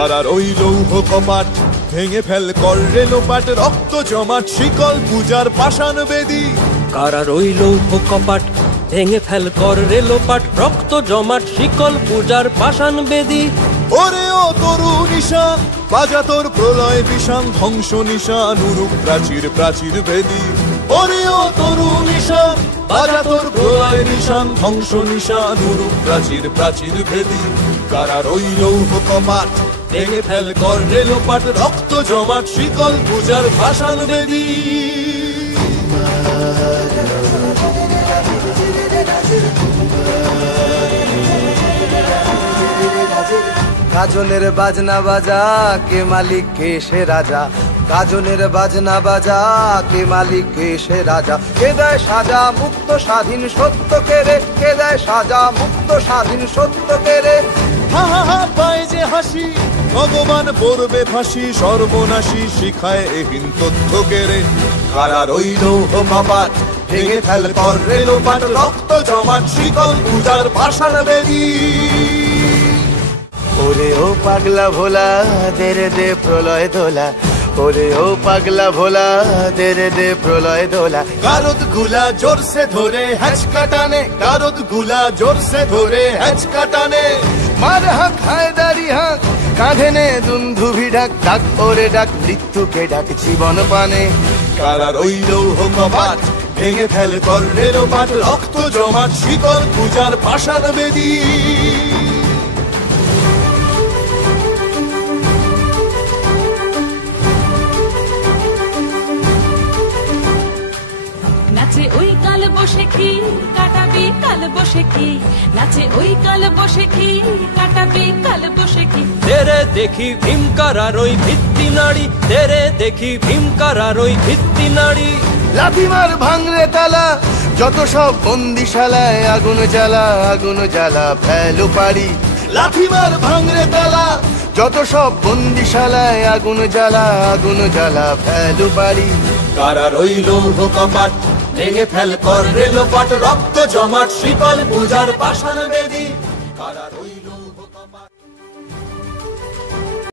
কারার ওই লৌহ কপাট ভেঙে ফেল কর রে লোপাট, রক্ত জমাট শিকল পূজার পাষাণ বেদী। কারার ওই লৌহ কপাট ভেঙে ফেল কর রে লোপাট, রক্ত জমাট শিকল পূজার পাষাণ বেদী। ওরে ও তরু নিশান বাজা তোর প্রলয় বিষান, ধ্বংস নিশান উরুক প্রাচীর প্রাচীর বেদী। ওরে ও তরু নিশান বাজা তোর প্রলয় নিশান, ধ্বংস নিশান উরুক প্রাচীর প্রাচীর বেদী। কারার ওই লৌহ কপাট ভেঙে ফেল কর রে লোপাট, রক্ত জমাট শিকল পূজার পাষাণ বেদী। গাজনের বাজনা বাজা কে মালিক কে সে রাজা, গাজনের বাজনা বাজা কে মালিক কে সে রাজা। কে দেয় সাজা মুক্ত স্বাধীন সত্য কেড়ে, কে দেয় সাজা মুক্ত স্বাধীন সত্য কেড়ে। হা হা হা পায় যে হাসি ভগবান পড়বে ফাঁসি, সর্বনাশী শিখায় এহীন তথ্য কেড়ে। কারার ওই লৌহ কপাট ভেঙে ফেল কর রে লোপাট, রক্ত জমাট শিকল পূজার পাষাণ বেদী। ওরে ও পাগলা ভোলা দে রে দে প্রলয় দোলা, ওরে ও পাগলা ভোলা দে রে দে প্রলয় দোলা। কারত গুলা জোরসে ধরে হ্যাচকা টানে, কারত গুলা জোরসে ধরে হ্যাচকা টানে। মার হাক হায়দারি হাক কাঁধে নে দুন্ধুভি ডাক, ডাক ওরে ডাক মৃত্যুকে ডাক জীবন পানে। কারার ওই লৌহ কপাট ভেঙে ফেল কর রে লোপাট, রক্ত জমাট শিকল পূজার পাষাণ বেদী। নাচে ওই কাল বসে কি কাটাবি কাল বসে কি, নাচে ওই কাল বসে কি কাটাবি কাল বসে কি। তেরে দেখি ভীমকারার ওই ভিত্তি নাড়ি, তেরে দেখি ভীমকারার ওই ভিত্তি নাড়ি। লাথিমার ভাঙরে তালা যত সব বন্দিশালায়, আগুন জ্বালা আগুন জ্বালা ফেলো পারি। লাথিমার ভাঙরে তালা যত সব বন্দিশালায়, আগুন জ্বালা আগুন জ্বালা ফেলো পারি। কারার ওই লৌহ কপাট ভেঙে ফেল কর রে লোপাট, রক্ত জমাট শিকল পূজার পাষাণ বেদী। কারার